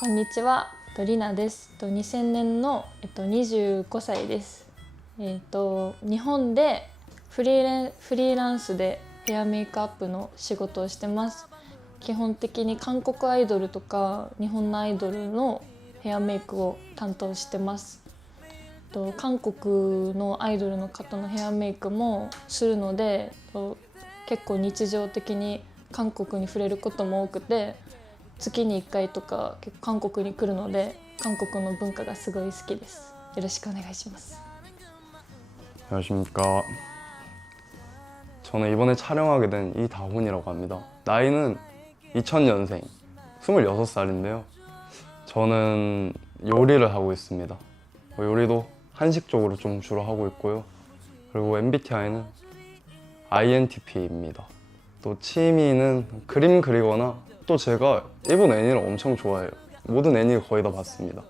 こんにちは、リナです。2000年の、25歳です。日本でフリーランスでヘアメイクアップの仕事をしてます。基本的に韓国アイドルとか日本のアイドルのヘアメイクを担当してます。韓国のアイドルの方のヘアメイクもするので、結構日常的に韓国に触れることも多くて、月に1回とか結構韓国に来るので、韓国の文化がすごい好きです。よろしくお願いします。안녕하십니까. 저는 이번에 촬영하게 된 이다훈이라고 합니다. 나이는 2000년생, 26살인데요. 저는 요리를 하고 있습니다. 요리도 한식 쪽으로 좀 주로 하고 있고요. 그리고 MBTI는 INTP입니다. 또 취미는 그림 그리거나, 또 제가 일본 애니를 엄청 좋아해요. 모든 애니를 거의 다 봤습니다.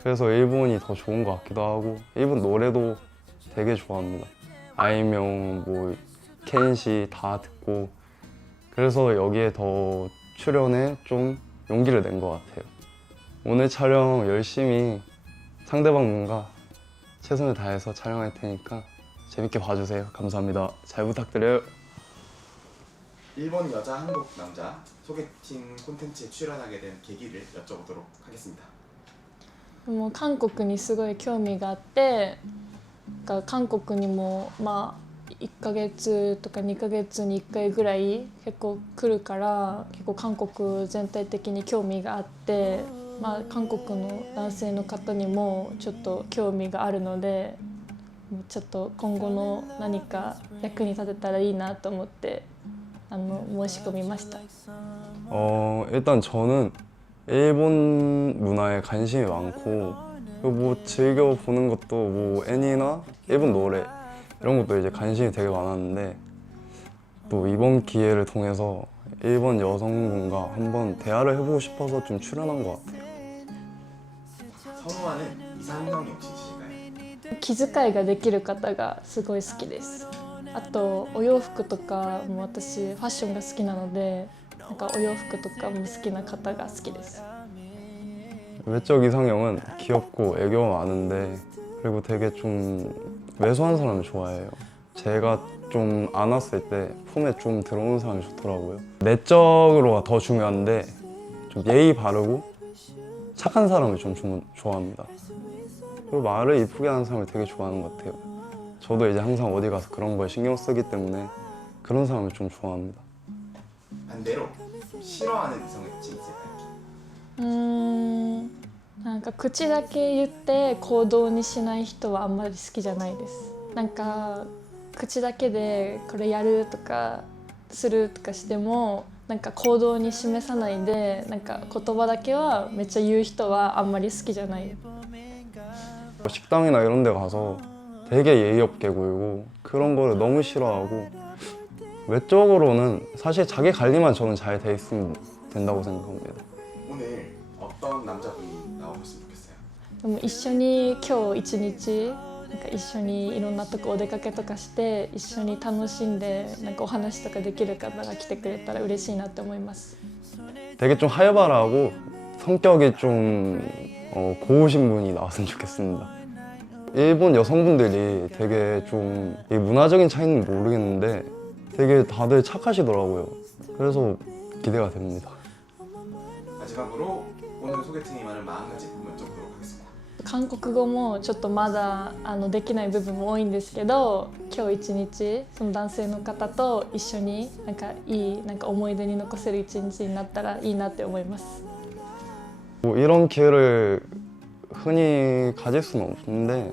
그래서 일본이 더 좋은 것 같기도 하고, 일본 노래도 되게 좋아합니다. 아이명, 켄시 다 듣고, 그래서 여기에 더 출연에 좀 용기를 낸 것 같아요. 오늘 촬영 열심히 상대방분과 최선을 다해서 촬영할 테니까 재밌게 봐주세요. 감사합니다. 잘 부탁드려요. 일본 여자, 한국 남자 소개팅 콘텐츠에 출연하게 된 계기를 여쭤보도록 하겠습니다. もう韓国にすごい興味があって、韓国にも1ヶ月とか2ヶ月に1回ぐらい結構来るから、結構韓国全体的に興味があって、韓国の男性の方にもちょっと興味があるので、ちょっと今後の何か役に立てたらいいなと思って申し込みました。 일단 저는 일본 문화에 관심이 많고, 그리고 즐겨 보는 것도 애니나 일본 노래 이런 것도 이제 관심이 되게 많았는데, 또 이번 기회를 통해서 일본 여성분과 한번 대화를 해보고 싶어서 좀 출연한 것 같아요. 선호하는 이상형이 혹시 있으실까요? 気遣いができる方がすごい好きです。あとお洋服とかも私ファッションが好きなので、お洋服とかも好きな方が好きです。 외적 이상형은 귀엽고 애교가 많은데, 그리고 되게 좀 왜소한 사람을 좋아해요. 제가 좀 안았을 때 품에 좀 들어오는 사람이 좋더라고요. 내적으로가 더 중요한데, 좀 예의 바르고 착한 사람을 좀 좋아합니다. 그리고 말을 이쁘게 하는 사람을 되게 좋아하는 것 같아요. 저도 이제 항상 어디 가서 그런 거에 신경 쓰기 때문에 그런 사람을 좀 좋아합니다. 반대로 싫어하는 이성의 특징이 있을까요? 口だけ言って行動にしない人はあんまり好きじゃないです。口だけでこれやるとかするとかしても行動に示さないで言葉だけはめっちゃ言う人はあんまり好きじゃない。 식당이나 이런 데 가서 되게 예의 없게 굴고 그런 거를 너무 싫어하고, 외적으로는 사실 자기 관리만 저는 잘 돼 있으면 된다고 생각합니다. 오늘 어떤 남자분이 나오셨으면 좋겠어요? でも一緒に今日一日一緒にいろんなとこお出かけとかして一緒に楽しんでお話とかできる方が来てくれたら嬉しいなって思います。 되게 좀 활발하고 성격이 좀 고우신 분이 나왔으면 좋겠습니다. 일본 여성분들이 되게 좀 문화적인 차이는 모르겠는데 되게 다들 착하시더라고요. 그래서 기대가 됩니다. 마지막으로 오늘 소개팅에 많은 마음가짐 여쭤보도록 하겠습니다. 韓国語もちょっとまだできない部分も多いんですけど、今日一日その男性の方と一緒にいい思い出に残せる一日になったらいいなって思います。 이런 기회를 흔히 가질 수는 없는데,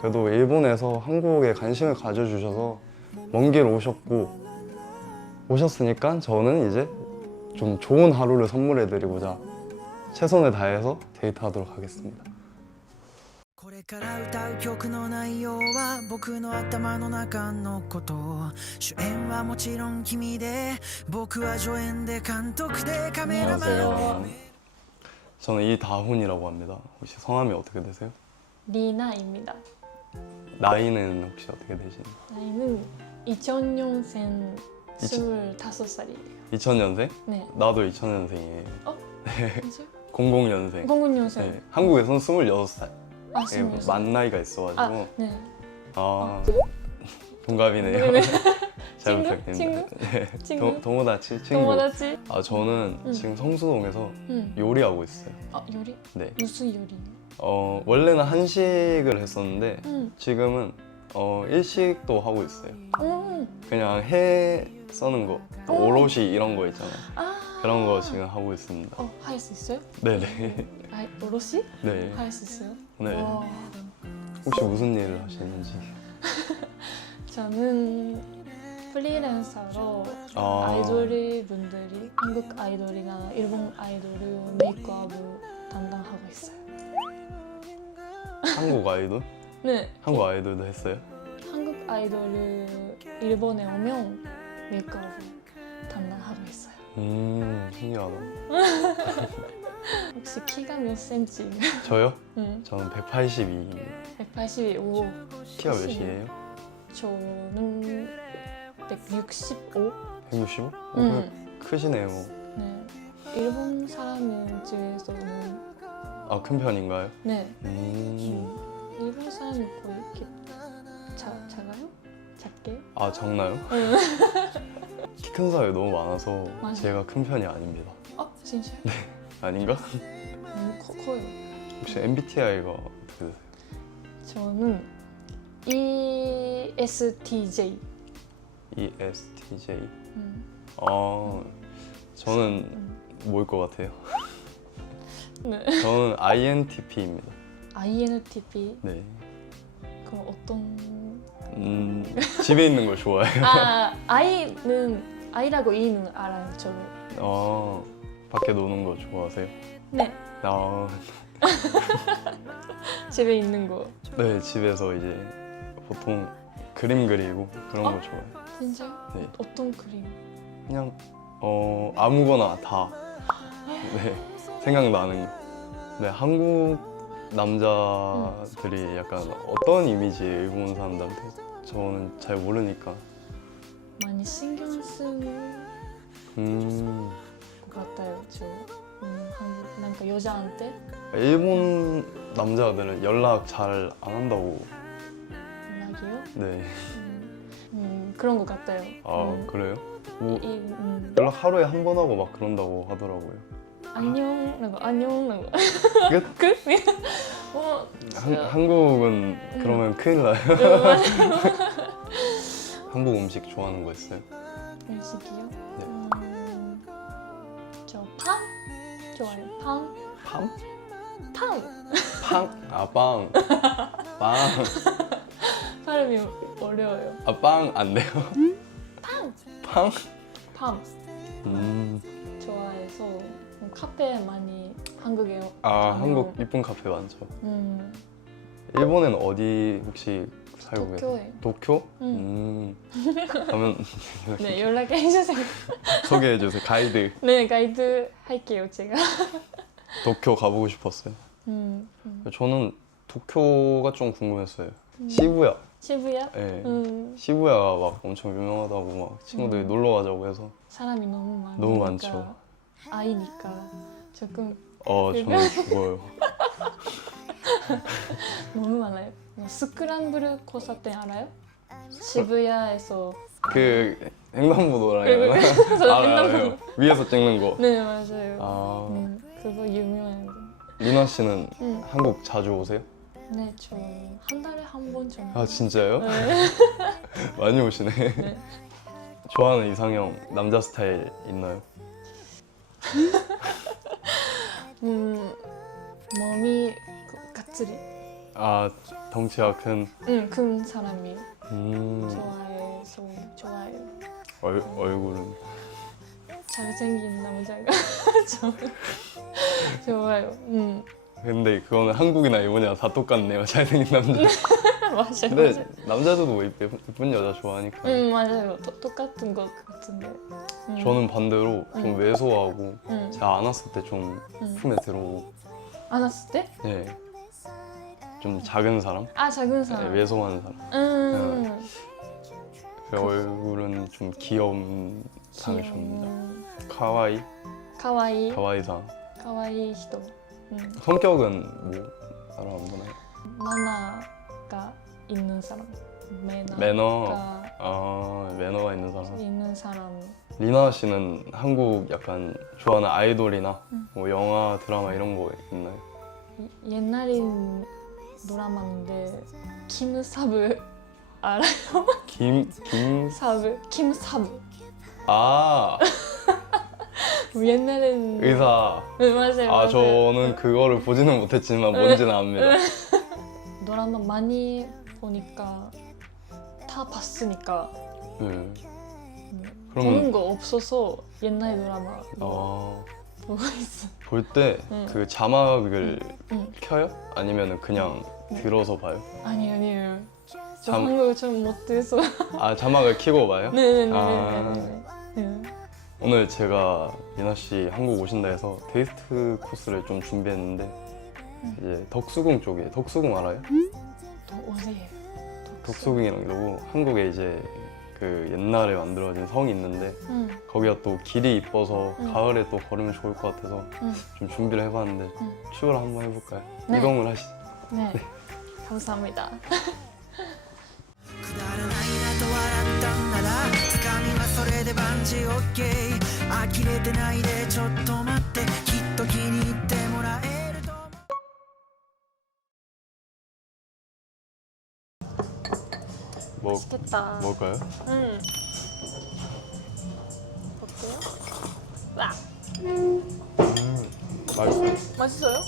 그래도 일본에서 한국에 관심을 가져주셔서 먼 길 오셨으니까 저는 이제 좀 좋은 하루를 선물해드리고자 최선을 다해서 데이트하도록 하겠습니다. これから歌う曲の内容は僕の頭の中のこと主演はもちろん君で僕は助演で監督でカメラマン 안녕하세요. 저는 이다훈이라고 합니다. 혹시 성함이 어떻게 되세요? 리나입니다. 나이는 혹시 어떻게 되시나요? 나이는 2000년생 25살이에요. 2000년생? 네. 나도 2000년생이에요. 어? 네. 진짜? 00년생. 00년생. 네, 한국에서는 26살. 아, 네, 26살. 만 나이가 있어가지고. 아, 네. 동갑이네요. 네네. 잘 친구? 부탁드립니다. 네, 친구? 도모다치 친구. 도모다치? 아 저는 지금 성수동에서 요리하고 있어요. 아, 요리? 네. 무슨 요리? 원래는 한식을 했었는데 음. 지금은 일식도 하고 있어요. 음. 그냥 해 써는 거, 뭐 오롯이 이런 거 있잖아요. 아. 그런 거 지금 하고 있습니다. 할 수 있어요? 네네. 아, 오롯이? 네. 할 수 있어요? 네. 와. 혹시 무슨 일을 하시는지? 저는 프리랜서로 아이돌 분들이 한국 아이돌이나 일본 아이돌을 메이크업을 담당하고 있어요. 한국 아이돌? 네, 한국 아이돌도 했어요? 한국 아이돌을 일본에 오면 메이크업을 담당하고 있어요. 신기하다. 혹시 키가 몇 센치? 저요? 응, 저는 182. 185. 키가 몇이에요? 저는 165? 165? 크시네요. 네. 일본 사람은 중에서는 큰 편인가요? 네. 일본 사람이 거의 이렇게 작아요? 작게? 작나요? 키 큰 사람이 너무 많아서 맞아요. 제가 큰 편이 아닙니다. 진짜요? 아닌가? 커요. 혹시 MBTI가 어떻게 되세요? 저는 ESTJ. ESTJ. 음. 저는 뭐일 것 같아요? 네. 저는 INTP입니다. INTP. 네. 그럼 어떤? 집에 있는 걸 좋아해요. I라고 E는 알아요, 저를. 밖에 노는 거 좋아하세요? 네. 집에 있는 거. 네, 집에서 이제 보통 그림 그리고 그런 거 좋아해요. 진짜요? 네. 어떤 그림? 그냥 아무거나 다. 네, 생각나는 거. 네, 한국 남자들이 약간 어떤 이미지예요, 일본 사람들한테? 저는 잘 모르니까. 많이 신경 쓰는 것 같아요, 저. 한국 여자한테 일본 남자들은 연락 잘 안 한다고. 연락이요? 네. 그런 것 같아요. 그래요? 뭐 연락 하루에 한 번 하고 막 그런다고 하더라고요. 안녕, 안녕. 끝? 끝? 한국은 그러면 큰일 나요. 한국 음식 좋아하는 거 있어요? 음식이요? 네. 저 팜? 좋아요. 팜? 팜? 팜! 빵. 빵. 발음이 어려워요. 빵 안 돼요? 팜! 팡? 팜. 좋아해서 카페 많이 한국에 한국 이쁜 카페 많죠. 일본에는 어디 혹시 살고 계세요? 도쿄에. 도쿄? 가면 네, 연락해 주세요. 소개해 주세요. 가이드. 네, 가이드 할게요, 제가. 도쿄 가보고 싶었어요. 저는 도쿄가 좀 궁금했어요. 시부야. 시부야? 네. 시부야가 막 엄청 유명하다고 막 친구들이 놀러 가자고 해서. 사람이 너무 많으니까. 너무 많죠. 아이니까 조금 저는 죽어요. 너무 많아요. 스크램블交差点 알아요? 시부야에서 그 횡단보도랑 해야 되나? 저 알아요. 위에서 찍는 거. 네, 맞아요. 그거 유명해요. 리나 씨는 한국 자주 오세요? 네, 저 한 달에 한 번 정도. 진짜요? 네. 많이 오시네. 네. 좋아하는 이상형 남자 스타일 있나요? 몸이 가츠리. 덩치가 큰. 큰 사람이 좋아해요. 얼굴은 잘생긴 남자가 좋아요. 근데 그거는 한국이나 일본이나 다 똑같네요. 잘생긴 남자. 맞아요. 근데 남자들도 뭐 예쁜 여자 좋아하니까. 맞아요. 똑같은 것 같은데. 저는 반대로 좀 왜소하고 제가 안았을 때 좀 품에 들어오고. 안았을 때? 네. 좀 작은 사람? 작은 사람. 네, 왜소한 사람. 그 얼굴은 좀 귀여운 사람이 좋습니다. 카와이? 카와이. 카와이상. 可愛い人、성격은 뭐 따라 안 보나요? 만화가 있는 사람, 매너. 매너가 매너가 있는 사람. 있는 사람. 리나 씨는 한국 약간 좋아하는 아이돌이나 뭐 영화, 드라마 이런 거 있나요? 옛날인 드라마인데 김사부 알아요? 김 사부, 김사부. 아, 옛날엔 의사. 네, 맞아요. 아, 맞아요. 저는 그거를 보지는 못했지만 뭔지는 압니다. 드라마 많이 보니까 다 봤으니까 네. 보는 그러면 거 없어서 옛날 드라마 보고 있어. 볼 때 그 자막을 응. 켜요? 아니면 그냥 들어서 봐요? 아니에요. 저 잠- 한국어 좀 못해서. 아, 자막을 켜고 봐요? 네네네. 아. 오늘 제가 리나 씨 한국 오신다 해서 데이트 코스를 좀 준비했는데 이제 덕수궁 쪽에 덕수궁 알아요? 또 어디예요? 덕수궁이라고 이러고 한국에 이제 그 옛날에 만들어진 성이 있는데 응. 거기가 또 길이 이뻐서 응. 가을에 또 걸으면 좋을 것 같아서 응. 좀 준비를 해봤는데 응. 출발 한번 해볼까요? 네. 이동을 하시죠. 네. 감사합니다. くだらないなと笑ったんならつかみはそれで万事 OK 呆れてないでちょっと待ってきっと気に入ってもらえると思う 맛있겠다. 먹을까요? 응. 어때요? 와, 맛있어요. 맛있어요?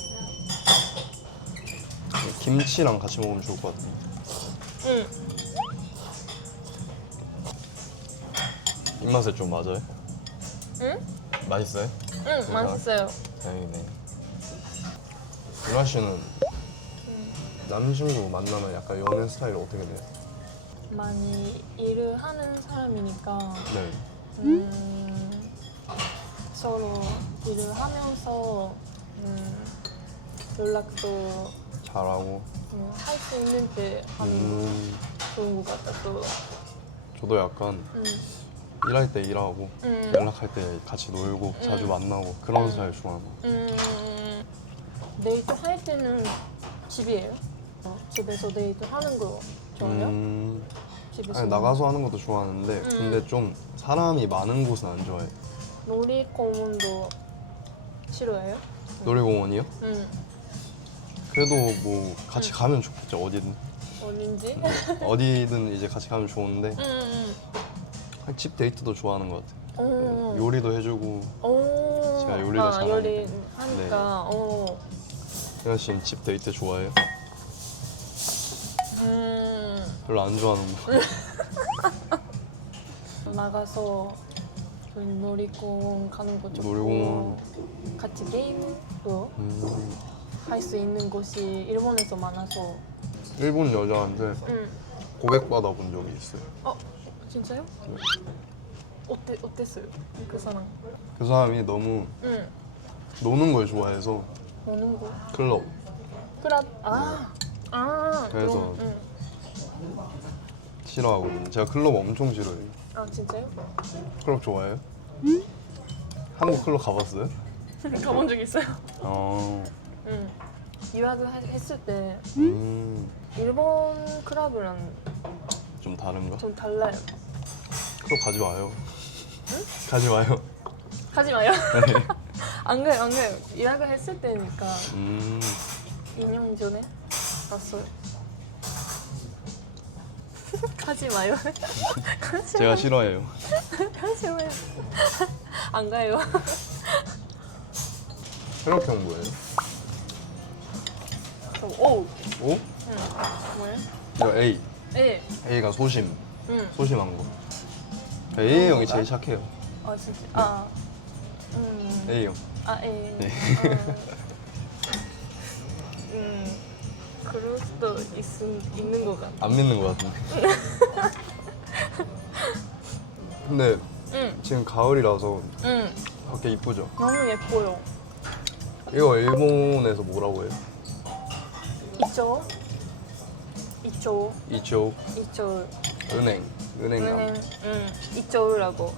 김치랑 같이 먹으면 좋을 것 같아요. 응. 입맛에 좀 맞아요? 응? 맛있어요? 응, 맛있어요. 다행이네. 유라 씨는 남친구 만나면 약간 연애 스타일 어떻게 돼요? 많이 일을 하는 사람이니까 네. 서로 일을 하면서 연락도 잘하고. 할 수 있는 때 하면 좋은 것 같아서. 저도 약간 일할 때 일하고 연락할 때 같이 놀고 자주 만나고 그런 스타일 좋아하고. 데이트 할 때는 집이에요? 집에서 데이트 하는 거 좋아요? 집에서 아니, 나가서 하는 것도 좋아하는데 근데 좀 사람이 많은 곳은 안 좋아해. 놀이공원도 싫어해요? 놀이공원이요? 응. 그래도 뭐 같이 가면 좋겠죠. 어디든. 어딘지? 어디든 이제 같이 가면 좋은데 응. 집 데이트도 좋아하는 것 같아요. 응. 요리도 해주고. 오. 제가 요리를 잘하니까. 요리 하니까. 유라 씨는 집 데이트 좋아해요? 별로 안 좋아하는 거. 나가서 좀 놀이공원 가는 거 좋고 놀이공원. 같이 게임도 할 수 있는 곳이 일본에서 많아서. 일본 여자한테 고백받아 본 적이 있어요. 진짜요? 어땠어요? 그 사람? 그 사람이 너무 응. 노는 걸 좋아해서 노는 거? 클럽. 그럼 그래서 응. 싫어하거든요. 제가 클럽 엄청 싫어해요. 아 진짜요? 클럽 좋아해요? 한국 클럽 가봤어요? 가본 적 있어요? 응. 유학을 했을 때 일본 클럽이랑 좀 다른가? 좀 달라요. 클럽 가지 마요. 가지 마요. 가지 마요. 안 가요. 유학을 했을 때니까 2년 전에 갔어요. 가지 마요. 제가 싫어해요. 가지 마요. 안 가요. 혈액형 뭐예요? 오. O? 뭐예요? 이거 A. 네. A가 소심. 응. 소심한 거. A 형이 제일 착해요. 아 진짜. A 형. 예. 네. 그럴 수도 있는 것 같아. 안 믿는 것 같은데. 근데 지금 가을이라서 밖에 이쁘죠? 너무 예뻐요. 이거 일본에서 뭐라고 해요? 이쪽. 은행. 은행감. 이쪽이라고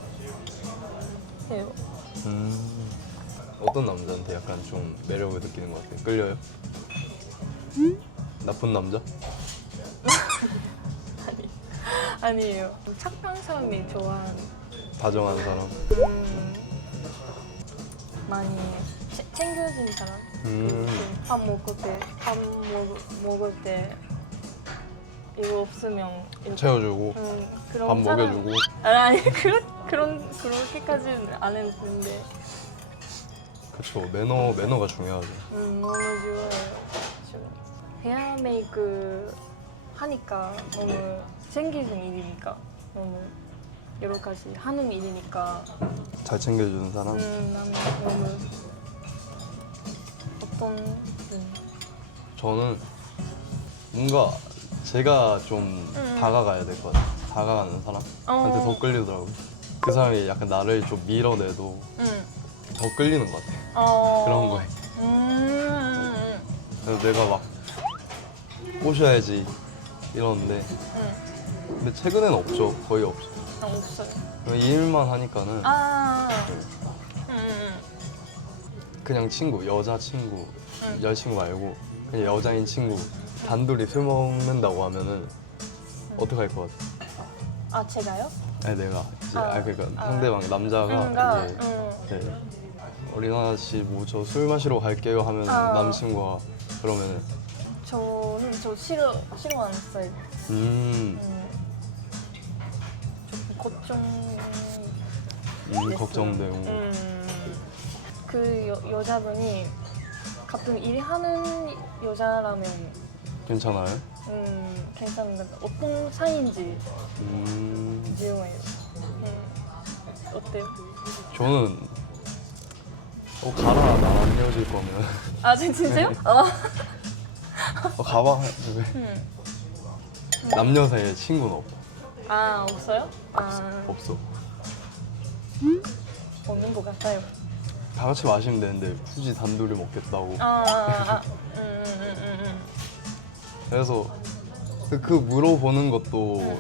해요. 어떤 남자한테 약간 좀 매력을 느끼는 것 같아요? 끌려요? 나쁜 남자? 아니에요. 착한 사람이 좋아하는. 다정한 사람? 많이 챙겨주는 사람. 밥 먹을 때 이거 없으면 이렇게, 채워주고 그런 밥 사람- 먹여주고. 아니 그렇게까지는 안 했는데 그쵸, 매너가 중요하죠. 너무 좋아요. 헤어 메이크 하니까 너무 챙기는 일이니까 너무 여러 가지 하는 일이니까 잘 챙겨주는 사람? 나는 너무 어떤 저는 뭔가 제가 좀 다가가야 될 것 같아요. 다가가는 사람한테 더 끌리더라고요. 그 사람이 약간 나를 좀 밀어내도 더 끌리는 것 같아요. 그런 거에. 그래서 내가 막 꼬셔야지 이러는데 근데 최근에는 없죠. 거의 없죠. 없어요. 그냥 이 일만 하니까는 그냥 친구, 여자 친구, 여자친구 말고 그냥 여자인 친구 단둘이 술 먹는다고 하면은 어떡할 것 같아? 아 제가요? 아니 내가 이제 그러니까 아. 상대방 남자가 뭔가 이제 네, 어린아 씨 뭐 저 술 마시러 갈게요 하면 남친구가 그러면은 저는 저 싫어하는 스타일. 좀 걱정되고 그 여자분이 가끔 일하는 여자라면 괜찮아요? 괜찮은데 어떤 사이인지 궁금해요. 어때요? 저는 가라 나 안 헤어질 거면 아 진짜요? 가봐. 남녀 사이에 친구는 없어. 아 없어요? 없어. 없는 것 같아요. 다 같이 마시면 되는데 굳이 단둘이 먹겠다고. 그래서 그 물어보는 것도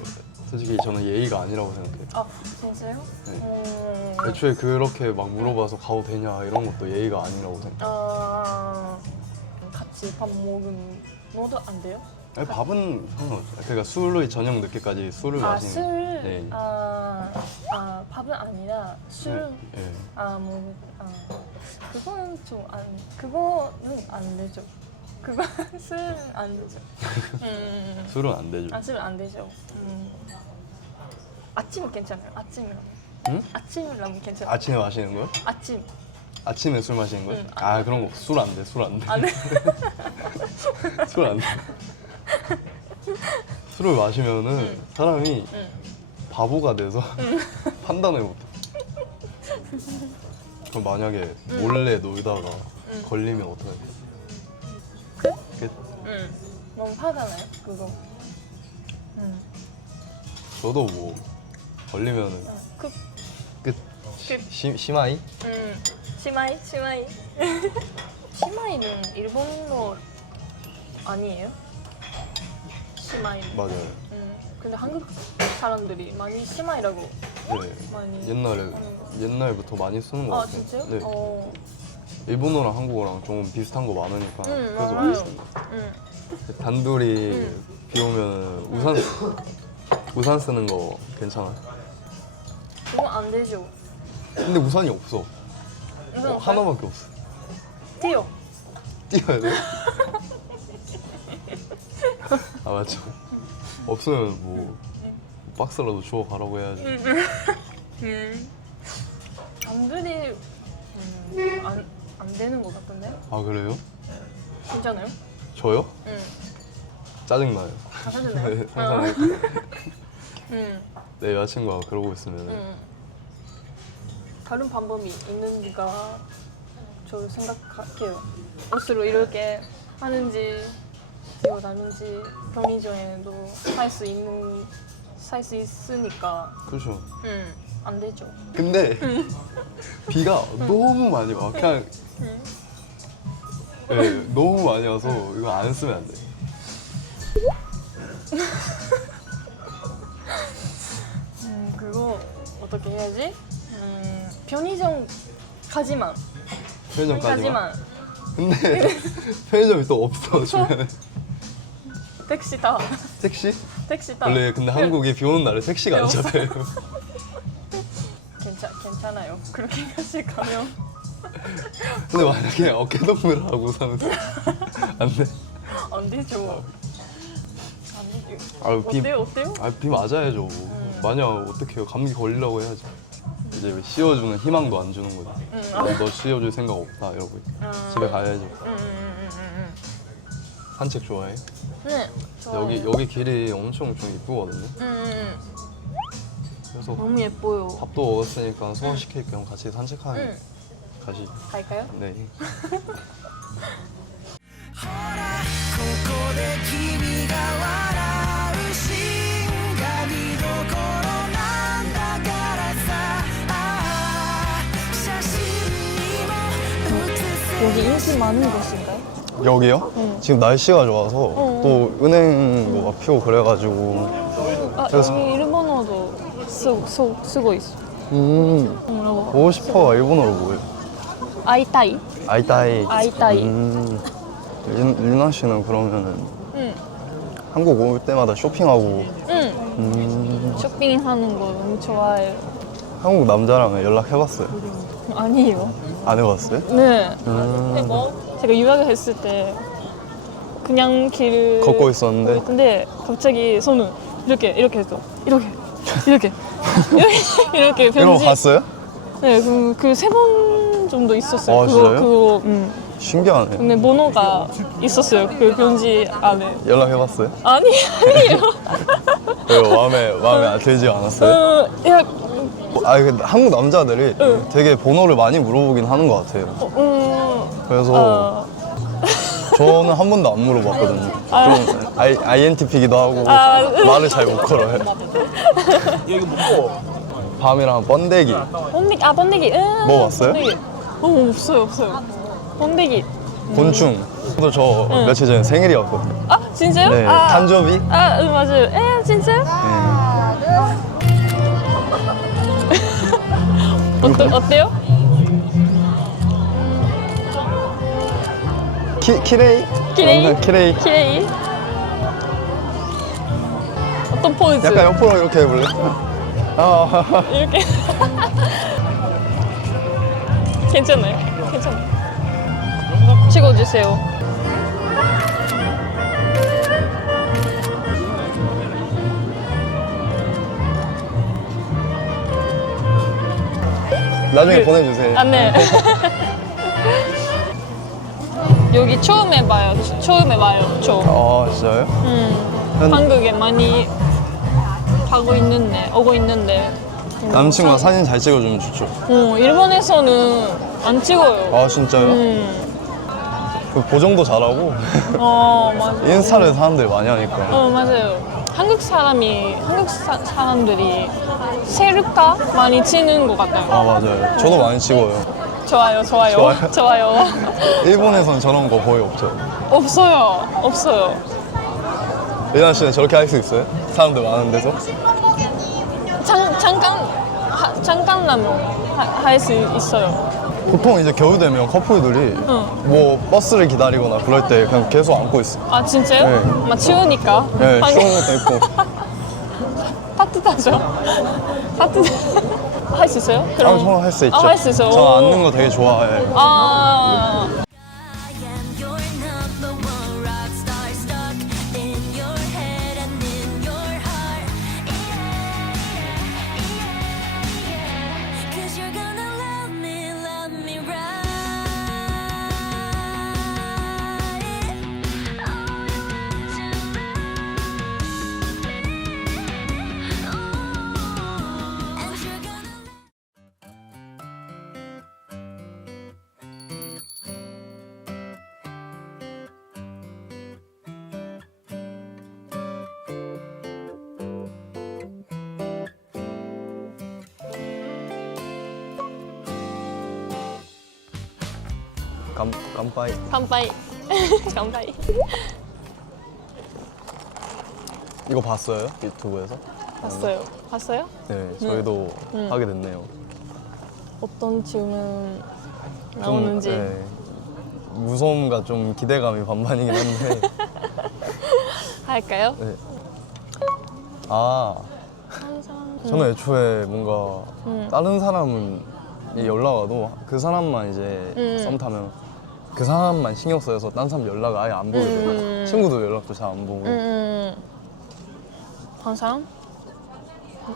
솔직히 저는 예의가 아니라고 생각해요. 아 진짜요? 네. 애초에 그렇게 막 물어봐서 가도 되냐 이런 것도 예의가 아니라고 생각해요. 같이 밥 먹은 것도 안 돼요? 아니, 밥은 상관없죠. 그러니까 술로 저녁 늦게까지 술을 마시는. 술? 네. 밥은 아니라 술? 네. 그거는 그거는 안 되죠. 그거 술은 안 되죠. 술은 안 되죠. 술은 안 되죠. 아침은 괜찮아요. 아침이라면. 응? 아침이라면 괜찮아요. 아침에 마시는 거요? 아침. 아침에 술 마시는 거요? 응. 그런 거 술 안 돼. 술 안 돼. 안 돼. 술 안 돼. 술을 마시면은 사람이 바보가 돼서 판단을 못해. 그럼 만약에 몰래 놀다가 걸리면 어떡해? 끝? 너무 화가 나요. 그거. 저도 뭐 걸리면은 끝. 끝. 심하이? 치마이. 치마이는 일본어 아니에요? 치마이. 맞아요. 근데 한국 사람들이 많이 치마이라고 네. 많이 옛날부터 많이 쓰는 것 같아요. 진짜요? 네. 일본어랑 한국어랑 좀 비슷한 거 많으니까 그래서 맞아요. 많이 쓰는 거 같아요. 단둘이 비 오면 우산 쓰는 거 괜찮아? 그거 안 되죠. 근데 우산이 없어. 우산 없어요? 하나밖에 없어. 뛰어. 뛰어야 돼? 아 맞죠. 없으면 뭐 박스라도 주워 가라고 해야지. 남들이 안 되는 것 같던데? 아 그래요? 괜찮아요? 저요? 응. 짜증나요. 괜찮나요? 상상해. 응. 내 여자친구가 그러고 있으면 다른 방법이 있는가 저 생각할게요. 옷으로 이렇게 하는지 뛰어다는지 편의점에도 살 수 있으니까 그렇죠. 안 되죠. 근데 비가 너무 많이 와. 그냥 네, 너무 많이 와서 이거 안 쓰면 안 돼. 그거 어떻게 해야지? 편의점까지만 편의점까지만. 근데 편의점이 또 없어 주변에. 택시 타. 택시? 택시 타. 원래 근데 한국이 비 오는 날에 택시가 안 잡혀요. 괜찮아요. 그렇게 같이 가면. 근데 만약에 어깨동무를 하고 사는 안 돼. 안 되죠. 아유, 어때요? 비 맞아야죠. 만약 어떡해요. 감기 걸리려고 해야지. 이제 씌워주는 희망도 안 주는 거지. 너 씌워줄 생각 없다 이러고 집에 가야죠. 산책 좋아해? 네. 좋아요. 여기 길이 엄청 좀 이쁘거든요. 그래서 너무 예뻐요. 밥도 먹었으니까 소화시킬 겸 같이 산책하는 가시. 갈까요? 네. ほらここで君が笑うシーンが見どころなんだからさああ写真にも写せ 여기 인기 많은 곳인가요? 여기요? 지금 날씨가 좋아서 또 은행도 막 피고 그래가지고. 아, 그래서- 여기 일본어도 쓰고 있어. 뭐라고? 보고 싶어가 일본어로 뭐예요? 아이타이? 아이따이. 아이따이. 리나 씨는 그러면은 응. 한국 올 때마다 쇼핑하고 응. 쇼핑하는 거 너무 좋아해요. 한국 남자랑 연락해봤어요? 아니에요. 안 해봤어요? 네. 제가 유학했을 때 그냥 길을 걷고 있었는데? 근데 갑자기 손을 이렇게 했어. 이렇게 이런 거 변지. 봤어요? 네, 그 세 번 정도 있었어요. 아, 진짜요? 그거. 신기하네. 근데 번호가 있었어요. 그 변지 안에. 연락해봤어요? 아니에요. 왜요? 마음에 안 들지 않았어요? 야, 근데 한국 남자들이 되게 번호를 많이 물어보긴 하는 것 같아요. 그래서 저는 한 번도 안 물어봤거든요. 좀 INTP기도 하고 말을 잘 못 걸어요. 여기 먹고 밤이랑 번데기. 번데기. 먹어봤어요? 번데기. 없어요. 번데기. 곤충. 저도 저 며칠 전에 생일이었거든요. 아, 진짜요? 네, 탄저비? 맞아요. 진짜요? 어때요? 키레이? 키레이. 키레이. 어떤 포즈? 약간 옆으로 이렇게 해볼래? 이렇게. 괜찮아요. 찍어주세요. 나중에 보내주세요. 네. 여기 처음에 봐요. 아, 진짜요? 한국에 많이 오고 있는데. 남친과 사진 잘 찍어주면 좋죠. 일본에서는 안 찍어요. 아, 진짜요? 그 보정도 잘하고 맞아. 인스타를 사람들이 많이 하니까. 맞아요. 한국 사람들이 셀카 많이 찍는 것 같아요. 아, 맞아요. 저도 많이 찍어요. 좋아요. 일본에선 저런 거 거의 없죠. 없어요. 리나 씨는 저렇게 할 수 있어요? 사람들 많은 데서? 잠깐라면 할 수 있어요. 보통 이제 겨울 되면 커플들이 뭐 버스를 기다리거나 그럴 때 그냥 계속 안고 있어. 아, 진짜요? 네. 추우니까. 네, 추운 것도 있고. 따뜻하죠? 할 수 있어요? 그럼. 저는 할 수 있죠. 할 수 있어요. 저는 앉는 거 되게 좋아해요. I am your number one rock star stuck in your head and in your heart. Cause you're gonna love me right. Oh, you want to and you're gonna 깜빠이. 간파이. 이거 봤어요? 유튜브에서? 봤어요? 네, 저희도 하게 됐네요. 어떤 질문 나오는지. 네, 무서움과 좀 기대감이 반반이긴 한데. 할까요? 네. 아, 항상. 저는 애초에 뭔가 음. 다른 사람이 연락 와도 그 사람만 이제 썸 타면 그 사람만 신경 써서 다른 사람 연락을 아예 안 보게 돼요. 친구도 연락도 잘 안 보고. 한 사람?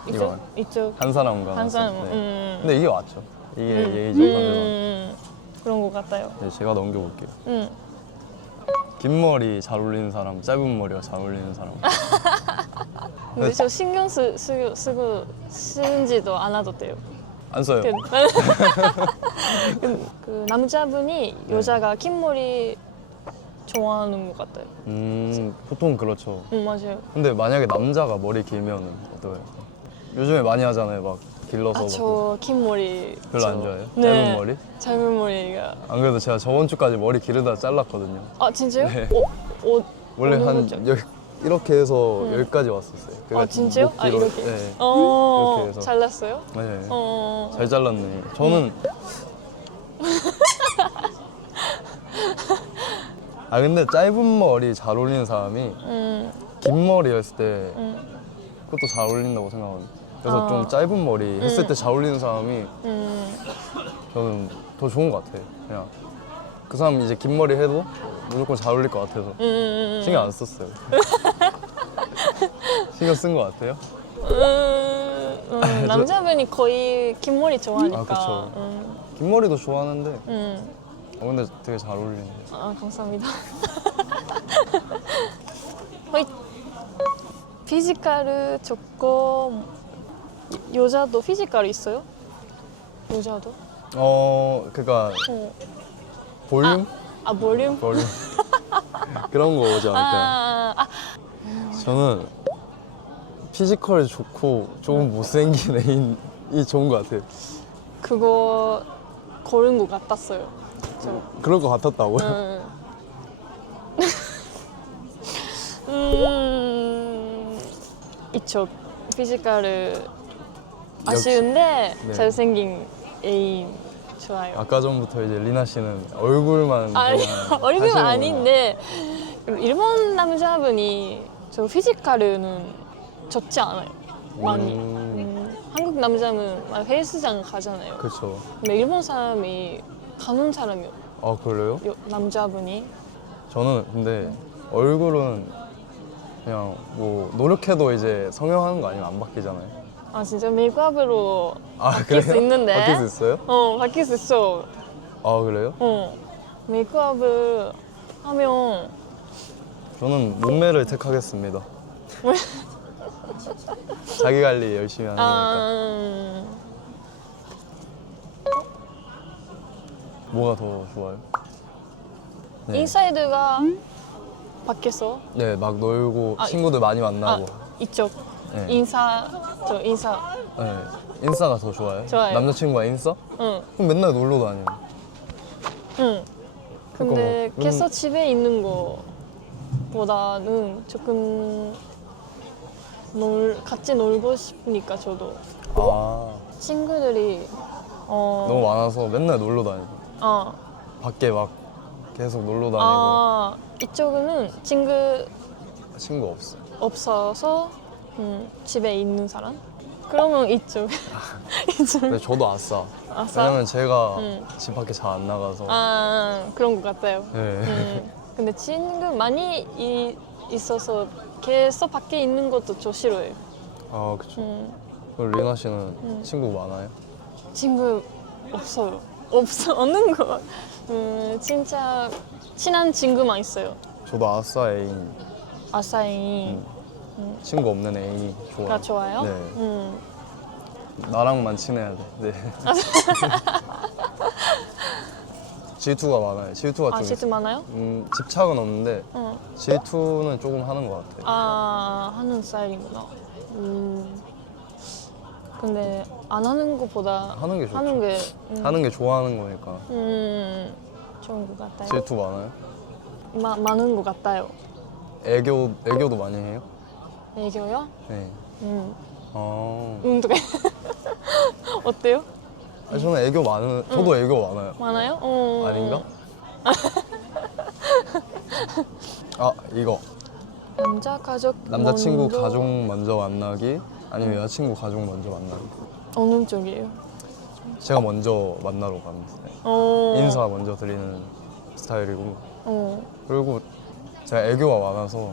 이거 이쪽. 한 사람과 한 사람. 네. 근데 이게 맞죠. 이게 예의죠. 그런 것 같아요. 네, 제가 넘겨볼게요. 음. 긴 머리 잘 어울리는 사람, 짧은 머리가 잘 어울리는 사람. 근데 저 신경 쓰고 쓰는지도 안 와도 돼요. 안 써요. 그 남자분이 여자가 긴 머리 좋아하는 것 같아요. 보통 그렇죠. 맞아요. 근데 만약에 남자가 머리 길면은 어떨까요? 요즘에 많이 하잖아요. 막 길러서. 막 저 긴 머리 별로 안 좋아해요? 네. 짧은 머리? 짧은 머리가. 안 그래도 제가 저번 주까지 머리 기르다 잘랐거든요. 아 진짜요? 네. 원래 어느 한 거죠? 이렇게 해서 여기까지 왔었어요. 아 진짜요? 목 아 뒤로- 이렇게? 네. 어 이렇게 해서. 잘랐어요? 네. 어. 잘 잘랐네. 저는 아 근데 짧은 머리 잘 어울리는 사람이 긴 머리였을 때 그것도 잘 어울린다고 생각하거든요. 그래서 좀 짧은 머리 했을 때 잘 어울리는 사람이 저는 더 좋은 것 같아요. 그냥 그 사람 이제 긴 머리 해도 무조건 잘 어울릴 것 같아서 신경 안 썼어요. 신경 쓴 것 같아요? 남자분이 거의 긴 머리 좋아하니까. 아, 그쵸. 긴 머리도 좋아하는데 근데 되게 잘 어울리네요. 아 감사합니다. 호이. 피지컬 좋고 여자도 피지컬 있어요? 여자도? 그러니까 어. 볼륨? 아 볼륨? 볼륨 그런 거 오지 않을까요? 아. 저는 피지컬이 좋고 조금 못생긴 애인이 좋은 것 같아요. 그거 고른 것 같았어요. 저. 그럴 것 같았다고요? 이쪽 피지컬을 아쉬운데 네. 잘생긴 애인 좋아요. 아까 전부터 이제 리나 씨는 얼굴만 아니 그냥 얼굴은 하시는구나. 아닌데 일본 남자분이 저 피지컬은 좋지 않아요. 많이. 한국 남자는 막 헬스장 가잖아요. 그렇죠. 근데 일본 사람이 가는 사람이요. 아 그래요? 남자분이. 저는 근데 얼굴은 그냥 뭐 노력해도 이제 성형하는 거 아니면 안 바뀌잖아요. 아 진짜 메이크업으로 아 바뀔 수 그래요? 있는데. 바뀔 수 있어요? 바뀔 수 있어. 아 그래요? 메이크업을 하면 저는 몸매를 택하겠습니다. 자기 관리 열심히 하는 거니까. 뭐가 더 좋아요? 네. 인사이드가 밖에서 네, 막 놀고 아, 친구들 많이 만나고. 이쪽 네. 인사. 네. 인싸가 더 좋아요? 좋아요. 남자친구가 인싸? 응. 그럼 맨날 놀러 다녀요. 응. 근데 그러니까 뭐, 계속 집에 있는 거보다는 조금 같이 놀고 싶으니까 저도 아, 친구들이 너무 많아서 맨날 놀러 다니고. 아, 밖에 막 계속 놀러 다니고. 이쪽은 친구 없어. 없어서 집에 있는 사람? 그러면 이쪽. 이쪽. 근데 저도 아싸. 아싸? 왜냐면 제가 집 밖에 잘 안 나가서. 그런 것 같아요. 네. 근데 친구 많이 있어서 계속 밖에 있는 것도 저 싫어해요. 아, 그쵸. 그럼 리나 씨는 친구 많아요? 친구 없어요. 없는 거. 진짜 친한 친구만 있어요. 저도 아싸 애인, 아싸이. 친구 없는 애인이 좋아요. 가 좋아요? 네. 나랑만 친해야 돼. 네. 질투가 많아요. 질투가 좀 질투 많아요? 집착은 없는데 질투는 조금 하는 것 같아요. 하는 스타일이구나. 근데 안 하는 것보다 하는 게 좋죠. 하는 게, 좋아하는 거니까. 좋은 것 같아요. 질투 많아요? 많은 것 같아요. 애교도 많이 해요? 애교요? 네. 음. 아, 또 어때요? 아니, 저는 애교 저도 애교 많아요. 많아요? 아닌가? 아 이거 남자 가족 남자친구 먼저 가족 먼저 만나기 아니면 여자친구 가족 먼저 만나기. 어느 쪽이에요? 제가 먼저 만나러 갑니다. 인사 먼저 드리는 스타일이고 그리고 제가 애교가 많아서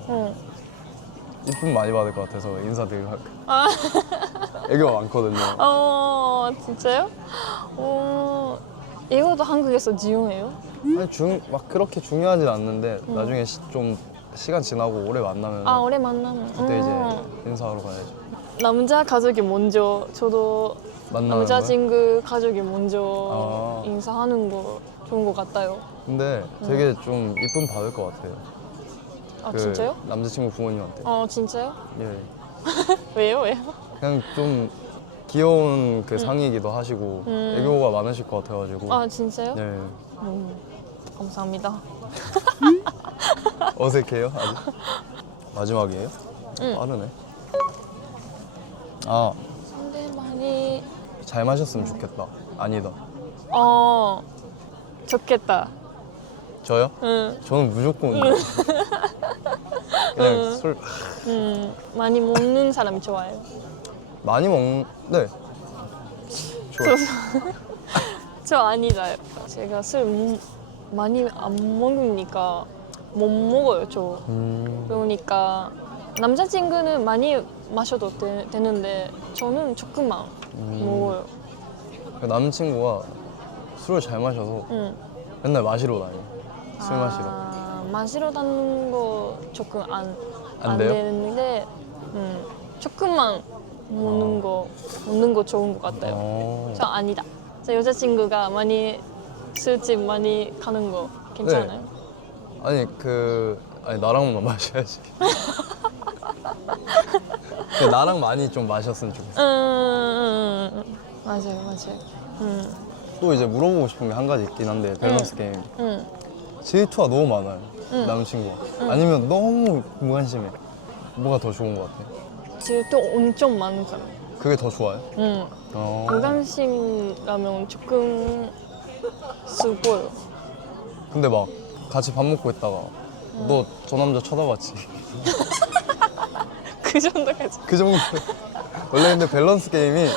이쁨 많이 받을 것 같아서 인사드리고 할게요. 애교가 많거든요. 진짜요? 이것도 한국에서 지용해요? 아니 막 그렇게 중요하진 않는데 나중에 좀 시간 지나고 오래 만나면 오래 만나면 그때 이제 인사하러 가야죠. 남자 가족이 먼저 저도 만나는 남자친구 가족이 먼저 아. 인사하는 거 좋은 것 같아요. 근데 되게 좀 이쁨 받을 것 같아요. 진짜요? 남자친구 부모님한테. 진짜요? 예. 왜요? 그냥 좀 귀여운 그 상이기도 하시고 애교가 많으실 것 같아가지고. 진짜요? 네. 감사합니다. 어색해요? 아직? 마지막이에요? 빠르네. 상대방이 잘 마셨으면 좋겠다. 아니다. 좋겠다. 저요? 응. 저는 무조건 그냥 술 많이 먹는 사람이 좋아요. 많이 네. 좋아요. 저 아니다. 제가 술 많이 안 먹으니까 못 먹어요. 저. 그러니까 남자친구는 많이 마셔도 되는데 저는 조금만 먹어요. 그 남자친구가 술을 잘 마셔서 맨날 마시러 다녀요. 술 마시러. 마시러 다니는 거 조금 안 돼요? 되는데 조금만 먹는 거 좋은 것 같아요. 저 아니다. 저 여자친구가 많이 술집 많이 가는 거 괜찮아요? 아니 아니 나랑만 마셔야지. 근데 나랑 많이 좀 마셨으면 좋겠어. 맞아요. 또 이제 물어보고 싶은 게 한 가지 있긴 한데 밸런스 게임. 질투가 너무 많아요. 남자친구가. 아니면 너무 무관심해. 뭐가 더 좋은 것 같아? 질투 엄청 많은 사람. 그게 더 좋아요? 무관심라면 조금 슬퍼요. 근데 막 같이 밥 먹고 있다가 너 저 남자 쳐다봤지? 그 정도까지. 그 정도. 원래 근데 밸런스 게임이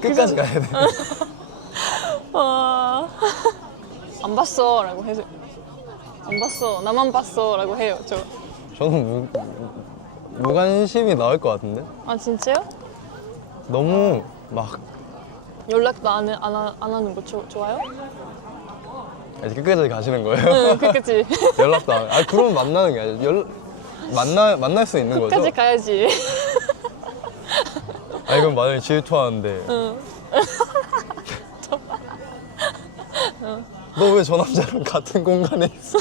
끝까지 가야 돼. 안 봤어 라고 해서 안 봤어 나만 봤어 라고 해요. 저는 무관심이 나을 것 같은데? 진짜요? 너무 막 연락도 안 하는 거 좋아요? 아니, 끝까지 가시는 거예요? 끝까지. 연락도 안. 아니 그러면 만나는 게 아니라 만날 수 있는 거죠? 끝까지 가야지. 아니 그럼 만약에 질투하는데 너 왜 저 남자랑 같은 공간에 있어?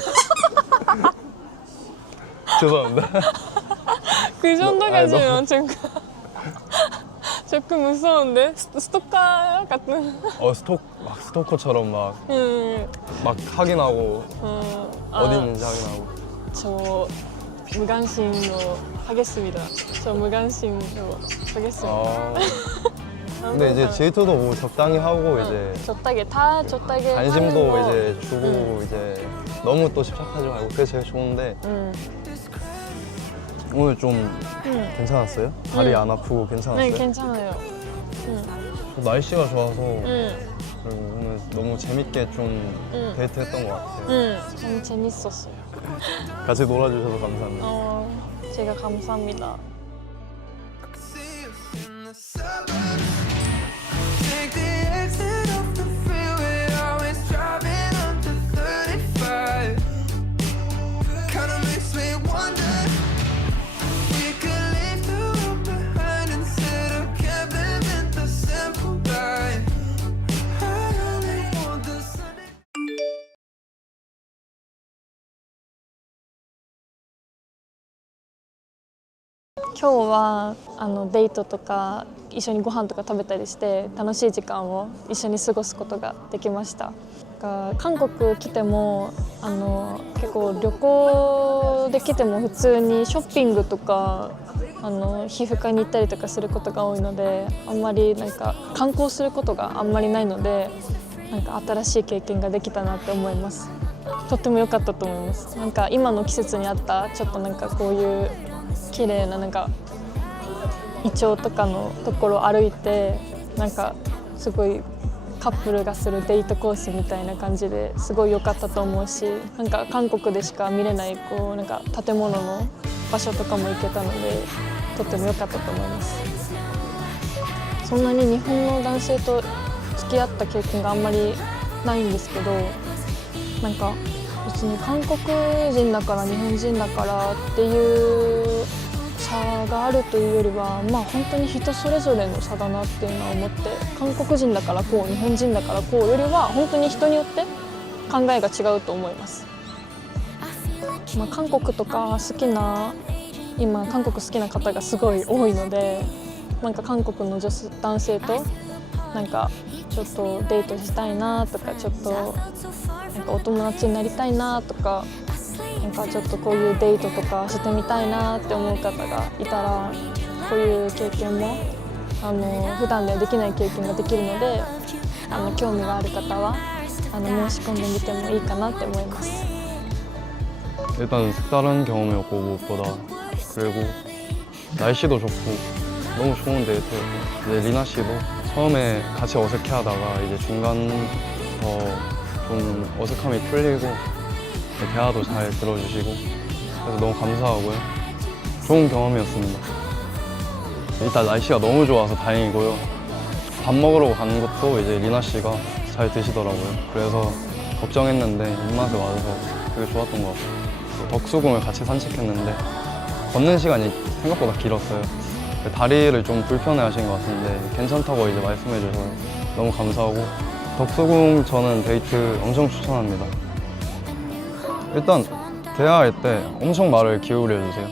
죄송합니다. 그 정도까지면 조금 무서운데? 스토커 같은. 막 스토커처럼 막 음, 확인하고 어디 있는지 확인하고. 저 무관심으로 하겠습니다. 저 무관심으로 하겠습니다. 근데 이제 질투도 뭐 적당히 하고 이제 적당히 관심도 하는 거. 이제 주고 이제 너무 또 집착하지 말고 그게 제일 좋은데 오늘 좀 괜찮았어요? 다리 안 아프고 괜찮았어요? 네, 괜찮아요. 날씨가 좋아서 그리고 오늘 너무 재밌게 좀 데이트했던 것 같아요. 너무 재밌었어요. 같이 놀아주셔서 감사합니다. 제가 감사합니다. Take the exit off the freeway, always driving under 35. Kinda makes me wonder, we could leave the road behind instead of kept living the simple life. I only want the Sunday. 今日はデートとか一緒にご飯とか食べたりして楽しい時間を一緒に過ごすことができました。韓国来ても結構旅行で来ても普通にショッピングとか皮膚科に行ったりとかすることが多いので、あんまりなんか観光することがあんまりないので、なんか新しい経験ができたなって思います。とっても良かったと思います。なんか今の季節に合ったちょっとなんかこういう綺麗ななんかイチョウとかのところを歩いて、なんかすごいカップルがするデートコースみたいな感じですごい良かったと思うし、なんか韓国でしか見れないこうなんか建物の場所とかも行けたのでとっても良かったと思います。そんなに日本の男性と付き合った経験があんまりないんですけど、なんか別に韓国人だから日本人だからっていう差があるというよりは、まあ本当に人それぞれの差だなっていうのは思って、韓国人だからこう日本人だからこうよりは本当に人によって考えが違うと思います。まあ、韓国とか好きな今韓国好きな方がすごい多いので、なんか韓国の男性となんかちょっとデートしたいなとか、ちょっとなんかお友達になりたいなとか、なんかちょっとこういうデートとかしてみたいなって思う方がいたら、こういう経験も普段ではできない経験ができるので、興味がある方は申し込んでみてもいいかなって思います。 일단 색다른 경험이었고 무엇보다, 그리고 날씨도 좋고 너무 좋은 데이트였고, 이제 리나 씨도 처음에 같이 어색해하다가 이제 중간부터 좀 어색함이 풀리고 대화도 잘 들어주시고, 그래서 너무 감사하고요. 좋은 경험이었습니다. 일단 날씨가 너무 좋아서 다행이고요. 밥 먹으러 가는 것도 이제 리나 씨가 잘 드시더라고요. 그래서 걱정했는데 입맛에 와서 되게 좋았던 것 같아요. 덕수궁을 같이 산책했는데 걷는 시간이 생각보다 길었어요. 다리를 좀 불편해하신 것 같은데 괜찮다고 이제 말씀해 주셔서 너무 감사하고, 덕수궁 저는 데이트 엄청 추천합니다. 일단 대화할 때 엄청 말을 기울여 주세요.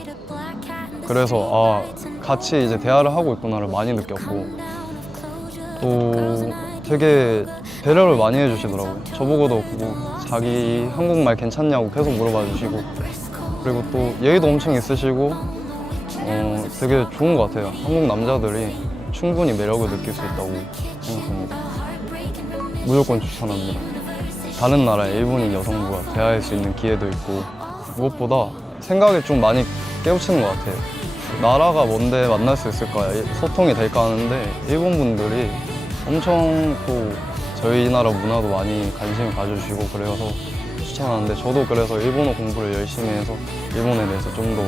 그래서 같이 이제 대화를 하고 있구나를 많이 느꼈고, 또 되게 배려를 많이 해주시더라고요. 저보고도 뭐 자기 한국말 괜찮냐고 계속 물어봐 주시고, 그리고 또 예의도 엄청 있으시고, 되게 좋은 것 같아요. 한국 남자들이 충분히 매력을 느낄 수 있다고 생각합니다. 무조건 추천합니다. 다른 나라의 일본인 여성분과 대화할 수 있는 기회도 있고, 무엇보다 생각이 좀 많이 깨우치는 것 같아요. 나라가 뭔데 만날 수 있을까, 소통이 될까 하는데 일본 분들이 엄청 또 저희 나라 문화도 많이 관심을 가져주시고 그래서 추천하는데, 저도 그래서 일본어 공부를 열심히 해서 일본에 대해서 좀 더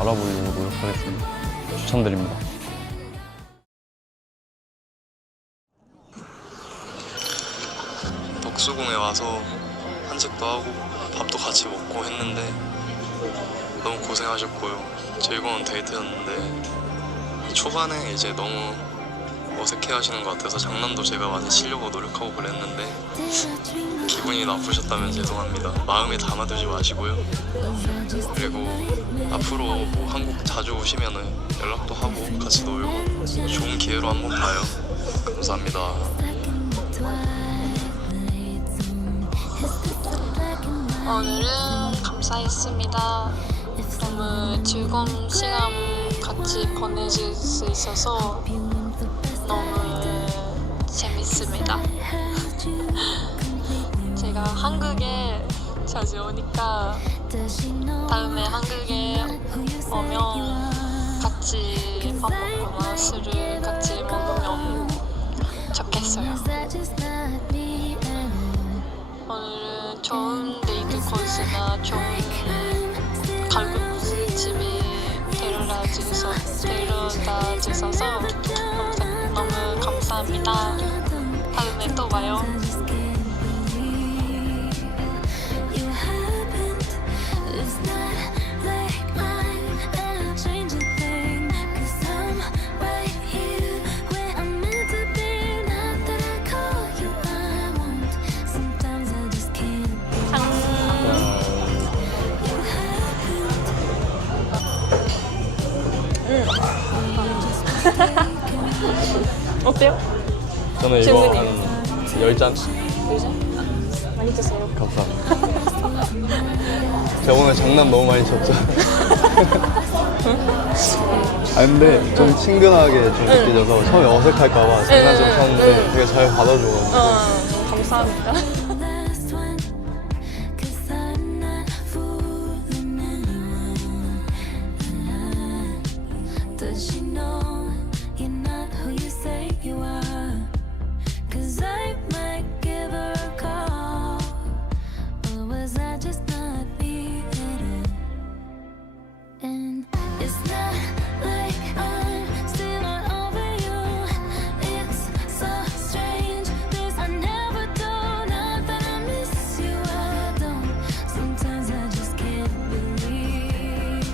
알아보려고 노력하겠습니다. 추천드립니다. 덕수궁에 와서 산책도 하고 밥도 같이 먹고 했는데 너무 고생하셨고요. 즐거운 데이트였는데 초반에 이제 너무 어색해하시는 것 같아서 장난도 제가 많이 치려고 노력하고 그랬는데 기분이 나쁘셨다면 죄송합니다. 마음에 담아두지 마시고요. 그리고 앞으로 뭐 한국 자주 오시면은 연락도 하고 같이 놀고 좋은 기회로 한번 봐요. 감사합니다. 오늘은 감사했습니다. 너무 즐거운 시간 같이 보내줄 수 있어서 너무 재밌습니다. 제가 한국에 자주 오니까 다음에 한국에 오면 같이 밥 먹거나 술을 같이 먹으면 좋겠어요. 오늘은 좋은 데이트 코스나 좋은 갈비집이 데려다 주셔서 너무 감사합니다. 다음에 또 봐요. 어때요? 저는 이거 한 10잔 많이 드세요. 감사합니다. 제가 오늘 장난 너무 많이 쳤죠? 아 근데 좀 친근하게 좀 느껴져서 처음에 어색할까봐 장난좀 쳤는데 되게 잘 받아줘가지고 감사합니다. last one, 'cause I'm not fooling anyone. Does she know you're not who you say you are? 'Cause I might give her a call, or was I just not being it? And it's not like I'm still not over you. It's so strange. This I never do. Not that I miss you, I don't. Sometimes I just can't believe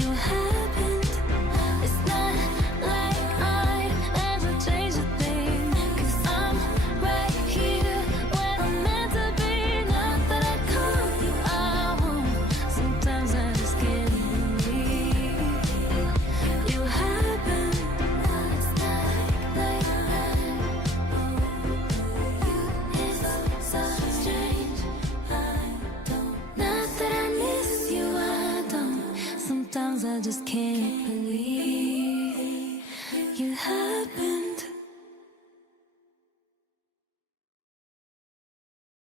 you happened. It's not like I'd ever change a thing. 'Cause I'm right here where I'm meant to be. Not that I call you, I won't. Sometimes I just can't believe you happened. It's not like it's so strange. I don't. Not that I miss you, I don't. Sometimes I just can't believe